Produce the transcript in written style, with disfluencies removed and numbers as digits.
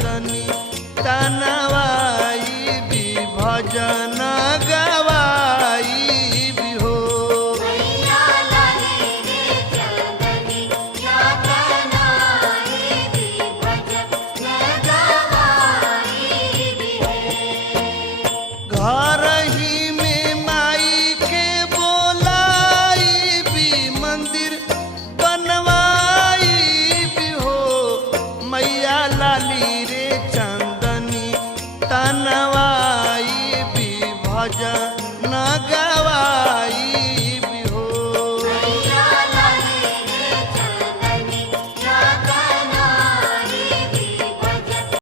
चंदनी तनवाई भी भजन गवाई भी हो। मैया लाली रे चंदनी या तनाई भी भजन गवाई भी है। घर ही में माई के बोलाई भी मंदिर बनवाई भी हो। मैया लाली रे चंदनी तनवाई भी भजन गवाई